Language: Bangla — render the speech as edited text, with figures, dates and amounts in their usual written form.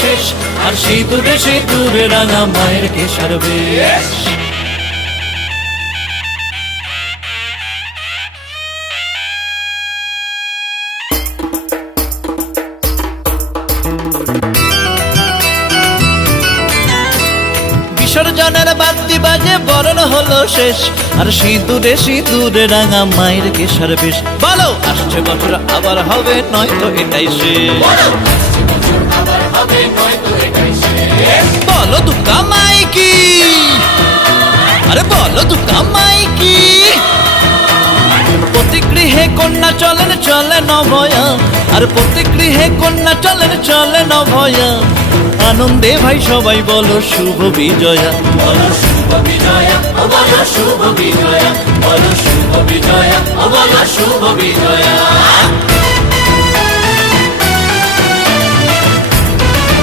শেষ আর সিঁদুরে সিঁদুরে রাঙা মায়ের কেশর বেশ। বিসর্জনের বাদ্যি বাজে বরণ হলো শেষ আর সিঁদুরে সিঁদুরে রাঙা মায়ের কেশর বেশ। বলো আসছে বছর আবার হবে নয়তো এটাই শেষ। বলো দুর্গা মাই কি, আরে বলো দুর্গা মাই কি। প্রতি গৃহে কন্যা চলেন চলে নভয়া, আর প্রতি গৃহে কন্যা চলেন চলে নভয়া। আনন্দে ভাই সবাই বলো শুভ বিজয়া, বলো শুভ বিজয়া, ও বলো শুভ বিজয়া, বলো শুভ বিজয়া, ও বলো শুভ বিজয়া।